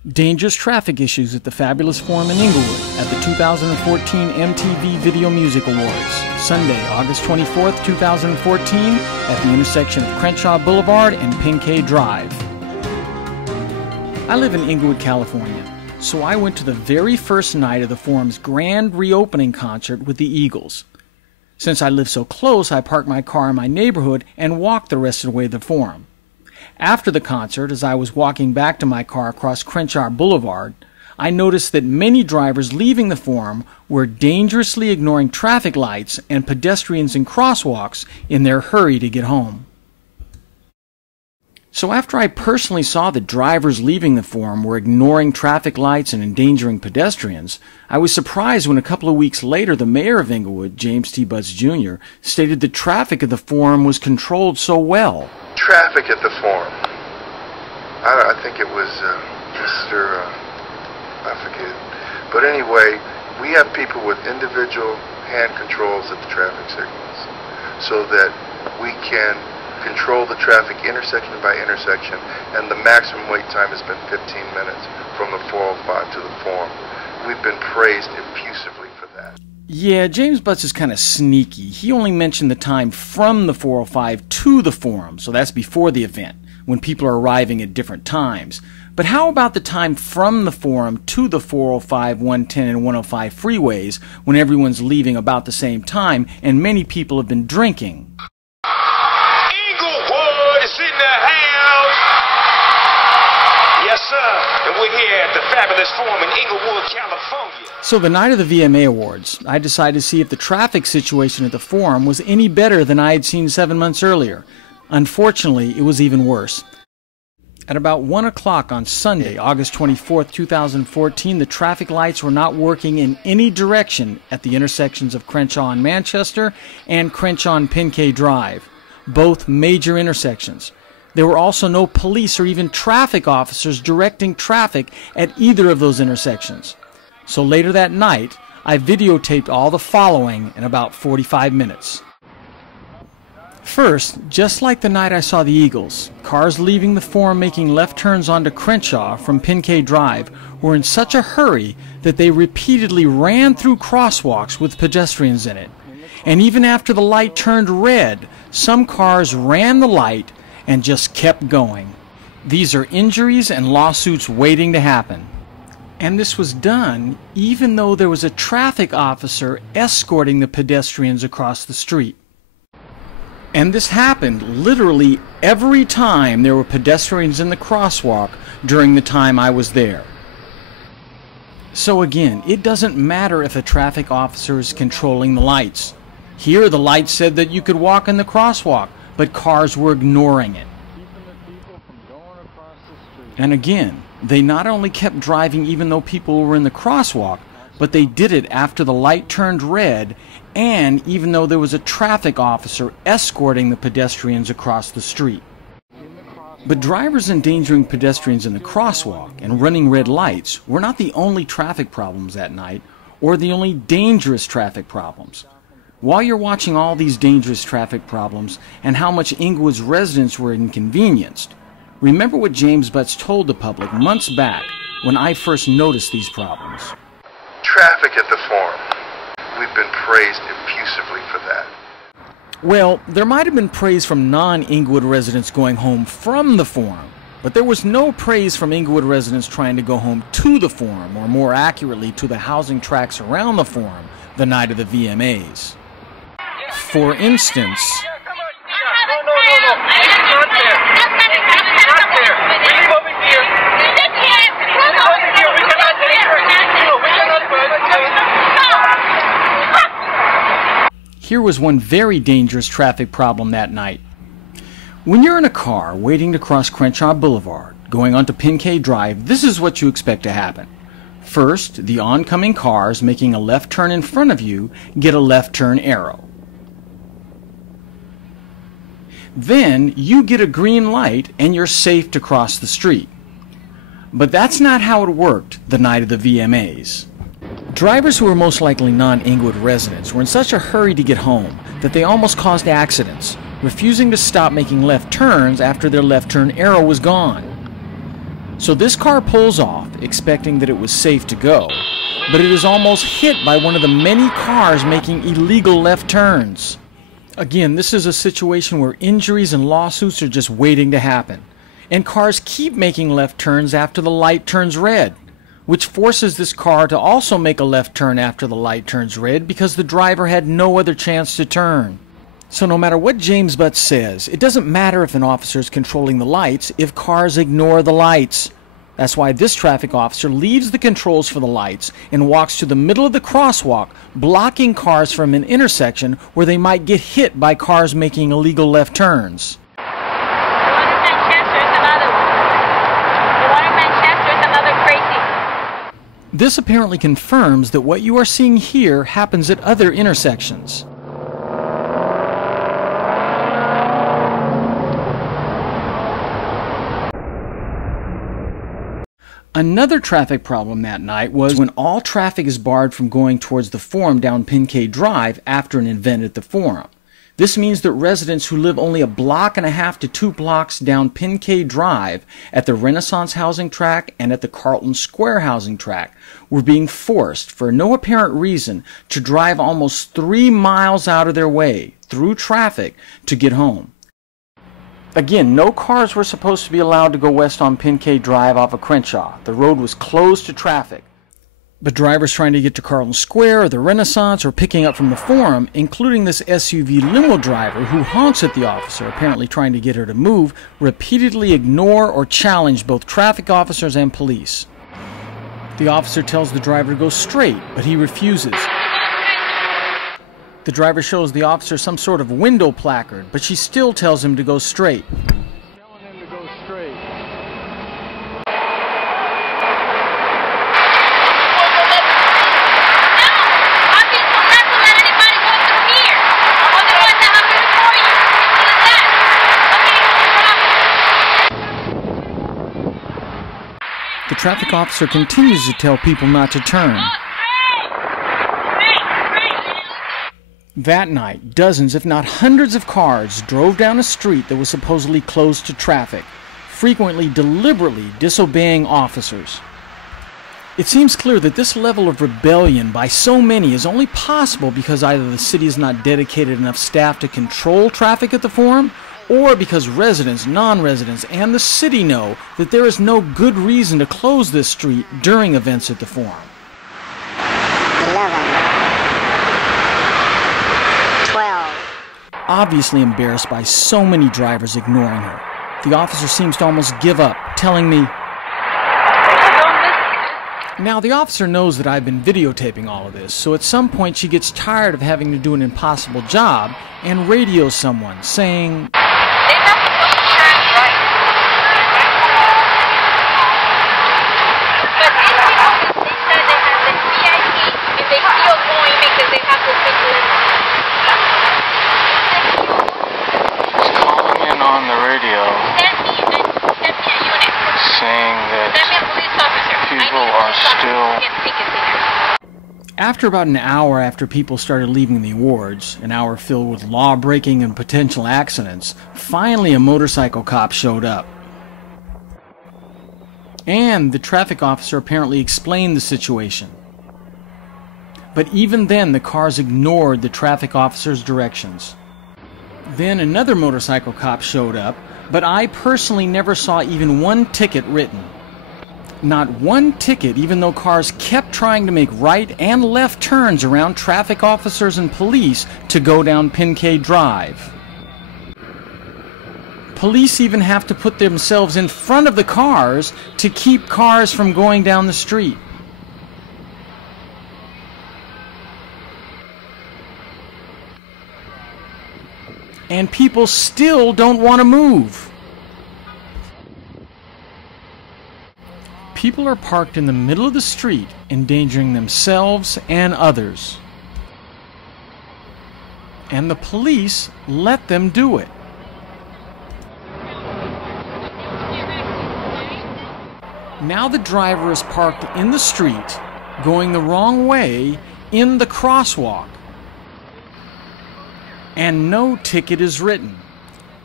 Dangerous traffic issues at the Fabulous Forum in Inglewood at the 2014 MTV Video Music Awards, Sunday, August 24th, 2014, at the intersection of Crenshaw Boulevard and Pinkay Drive. I live in Inglewood, California, so I went to the very first night of the Forum's grand reopening concert with the Eagles. Since I live so close, I parked my car in my neighborhood and walked the rest of the way to the Forum. After the concert, as I was walking back to my car across Crenshaw Boulevard, I noticed that many drivers leaving the Forum were dangerously ignoring traffic lights and pedestrians in crosswalks in their hurry to get home. So after I personally saw that drivers leaving the Forum were ignoring traffic lights and endangering pedestrians, I was surprised when a couple of weeks later the mayor of Inglewood, James Butts Jr., stated the traffic at the Forum was controlled so well. Traffic at the Forum. I think it was I forget. But anyway, we have people with individual hand controls at the traffic signals so that we can control the traffic intersection by intersection, and the maximum wait time has been 15 minutes from the 405 to the Forum. We've been praised effusively for that. Yeah, James Butts is kind of sneaky. He only mentioned the time from the 405 to the Forum, so that's before the event, when people are arriving at different times. But how about the time from the Forum to the 405, 110, and 105 freeways, when everyone's leaving about the same time and many people have been drinking? In the house. Yes, sir. And we're here at the Fabulous Forum in Inglewood, California. So the night of the VMA Awards, I decided to see if the traffic situation at the Forum was any better than I had seen 7 months earlier. Unfortunately, it was even worse. At about 1 o'clock on Sunday, August 24th, 2014, the traffic lights were not working in any direction at the intersections of Crenshaw and Manchester and Crenshaw and Pinkay Drive, both major intersections. There were also no police or even traffic officers directing traffic at either of those intersections. So later that night, I videotaped all the following in about 45 minutes. First, just like the night I saw the Eagles, cars leaving the Forum making left turns onto Crenshaw from Pinkay Drive were in such a hurry that they repeatedly ran through crosswalks with pedestrians in it. And even after the light turned red, some cars ran the light and just kept going. These are injuries and lawsuits waiting to happen. And this was done even though there was a traffic officer escorting the pedestrians across the street. And this happened literally every time there were pedestrians in the crosswalk during the time I was there. So again, it doesn't matter if a traffic officer is controlling the lights. Here the light said that you could walk in the crosswalk, but cars were ignoring it. And again, they not only kept driving even though people were in the crosswalk, but they did it after the light turned red and even though there was a traffic officer escorting the pedestrians across the street. But drivers endangering pedestrians in the crosswalk and running red lights were not the only traffic problems that night or the only dangerous traffic problems. While you're watching all these dangerous traffic problems and how much Inglewood's residents were inconvenienced, remember what James Butts told the public months back when I first noticed these problems. Traffic at the Forum. We've been praised effusively for that. Well, there might have been praise from non-Inglewood residents going home from the Forum, but there was no praise from Inglewood residents trying to go home to the Forum, or more accurately, to the housing tracts around the Forum the night of the VMAs. For instance, here was one very dangerous traffic problem that night. When you're in a car waiting to cross Crenshaw Boulevard, going onto Pinkay Drive, this is what you expect to happen. First, the oncoming cars making a left turn in front of you get a left turn arrow. Then you get a green light and you're safe to cross the street. But that's not how it worked the night of the VMAs. Drivers who were most likely non-Inglewood residents were in such a hurry to get home that they almost caused accidents, refusing to stop making left turns after their left turn arrow was gone. So this car pulls off, expecting that it was safe to go, but it is almost hit by one of the many cars making illegal left turns. Again, this is a situation where injuries and lawsuits are just waiting to happen. And cars keep making left turns after the light turns red, which forces this car to also make a left turn after the light turns red because the driver had no other chance to turn. So no matter what James Butts says, it doesn't matter if an officer is controlling the lights if cars ignore the lights. That's why this traffic officer leaves the controls for the lights and walks to the middle of the crosswalk, blocking cars from an intersection where they might get hit by cars making illegal left turns. This apparently confirms that what you are seeing here happens at other intersections. Another traffic problem that night was when all traffic is barred from going towards the Forum down Pincade Drive after an event at the Forum. This means that residents who live only a block and a half to 2 blocks down Pincade Drive at the Renaissance housing tract and at the Carlton Square housing tract were being forced, for no apparent reason, to drive almost 3 miles out of their way through traffic to get home. Again, no cars were supposed to be allowed to go west on Pincade Drive off of Crenshaw. The road was closed to traffic. But drivers trying to get to Carlton Square or the Renaissance or picking up from the Forum, including this SUV limo driver who honks at the officer, apparently trying to get her to move, repeatedly ignore or challenge both traffic officers and police. The officer tells the driver to go straight, but he refuses. The driver shows the officer some sort of window placard, but she still tells him to go straight. Telling him to go straight. The traffic officer continues to tell people not to turn. That night, dozens, if not hundreds of cars drove down a street that was supposedly closed to traffic, frequently deliberately disobeying officers. It seems clear that this level of rebellion by so many is only possible because either the city has not dedicated enough staff to control traffic at the Forum, or because residents, non-residents, and the city know that there is no good reason to close this street during events at the Forum. 11. 12. Obviously embarrassed by so many drivers ignoring her, the officer seems to almost give up, telling me, Now the officer knows that I've been videotaping all of this, so at some point she gets tired of having to do an impossible job and radios someone, saying, On the radio saying that people are still... After about an hour after people started leaving the awards, an hour filled with law-breaking and potential accidents, finally a motorcycle cop showed up. And the traffic officer apparently explained the situation. But even then, the cars ignored the traffic officer's directions. Then another motorcycle cop showed up, but I personally never saw even one ticket written. Not one ticket, even though cars kept trying to make right and left turns around traffic officers and police to go down Pincade Drive. Police even have to put themselves in front of the cars to keep cars from going down the street. And people still don't want to move. People are parked in the middle of the street, endangering themselves and others. And the police let them do it. Now the driver is parked in the street, going the wrong way in the crosswalk. And no ticket is written.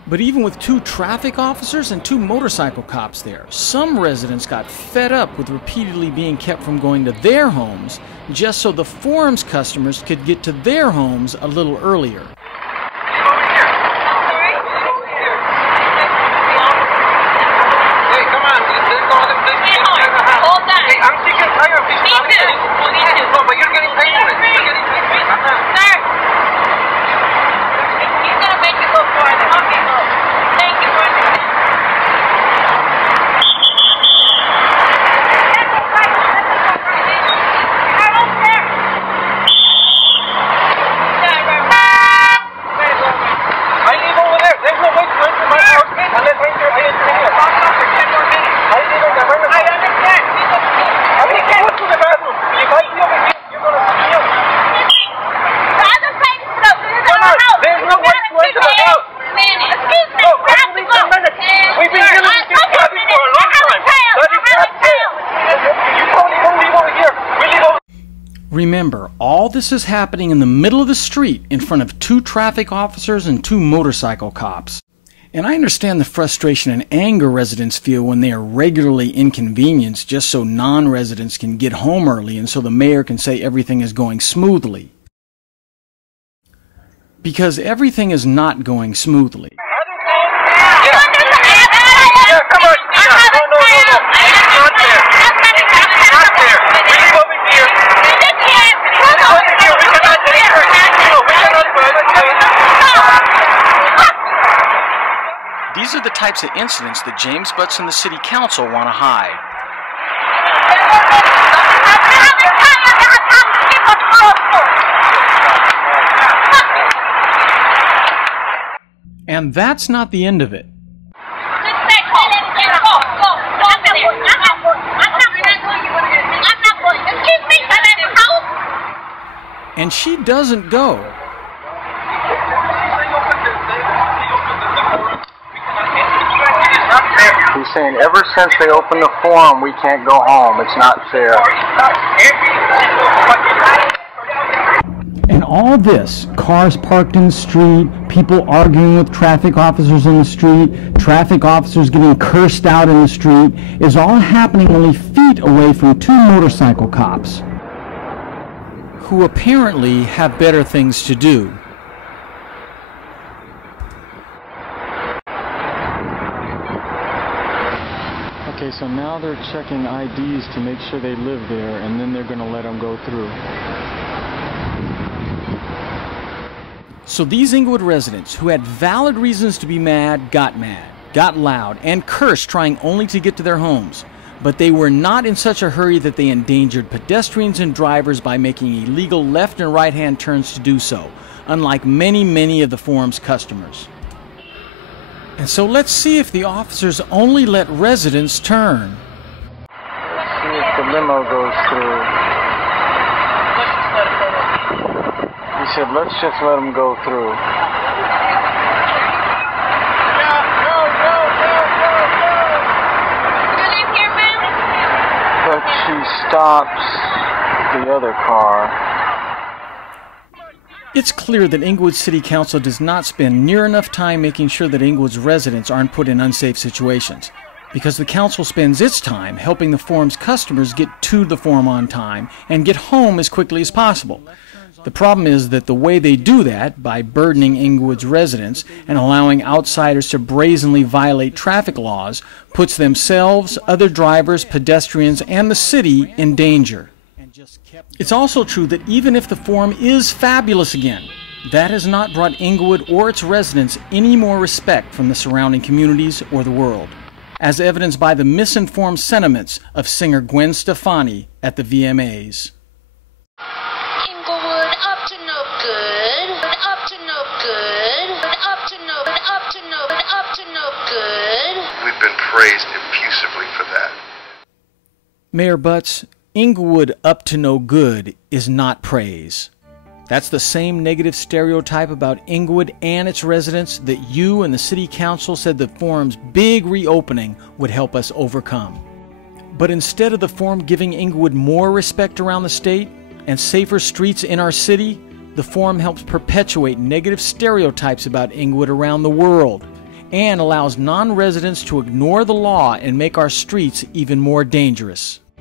But even with 2 traffic officers and 2 motorcycle cops there, some residents got fed up with repeatedly being kept from going to their homes just so the forum's customers could get to their homes a little earlier. Remember, all this is happening in the middle of the street in front of 2 traffic officers and 2 motorcycle cops. And I understand the frustration and anger residents feel when they are regularly inconvenienced just so non-residents can get home early and so the mayor can say everything is going smoothly. Because everything is not going smoothly. These are the types of incidents that James Butts and the City Council want to hide. And that's not the end of it. And she doesn't go. He's saying ever since they opened the forum, we can't go home. It's not fair. And all this, cars parked in the street, people arguing with traffic officers in the street, traffic officers getting cursed out in the street, is all happening only feet away from 2 motorcycle cops, who apparently have better things to do. Okay, so now they're checking IDs to make sure they live there, and then they're going to let them go through. So these Inglewood residents, who had valid reasons to be mad, got loud, and cursed, trying only to get to their homes. But they were not in such a hurry that they endangered pedestrians and drivers by making illegal left and right-hand turns to do so, unlike many of the forum's customers. And so let's see if the officers only let residents turn. Let's see if the limo goes through. He said, let's just let them go through. But she stops the other car. It's clear that Inglewood City Council does not spend near enough time making sure that Inglewood's residents aren't put in unsafe situations, because the council spends its time helping the forum's customers get to the forum on time and get home as quickly as possible. The problem is that the way they do that, by burdening Inglewood's residents and allowing outsiders to brazenly violate traffic laws, puts themselves, other drivers, pedestrians, and the city in danger. It's also true that even if the forum is fabulous again, that has not brought Inglewood or its residents any more respect from the surrounding communities or the world, as evidenced by the misinformed sentiments of singer Gwen Stefani at the VMAs. Inglewood up to no good, up to no good, up to no good. We've been praised effusively for that. Mayor Butts, Inglewood up to no good is not praise. That's the same negative stereotype about Inglewood and its residents that you and the City Council said the forum's big reopening would help us overcome. But instead of the forum giving Inglewood more respect around the state and safer streets in our city, the forum helps perpetuate negative stereotypes about Inglewood around the world. and allows non-residents to ignore the law and make our streets even more dangerous.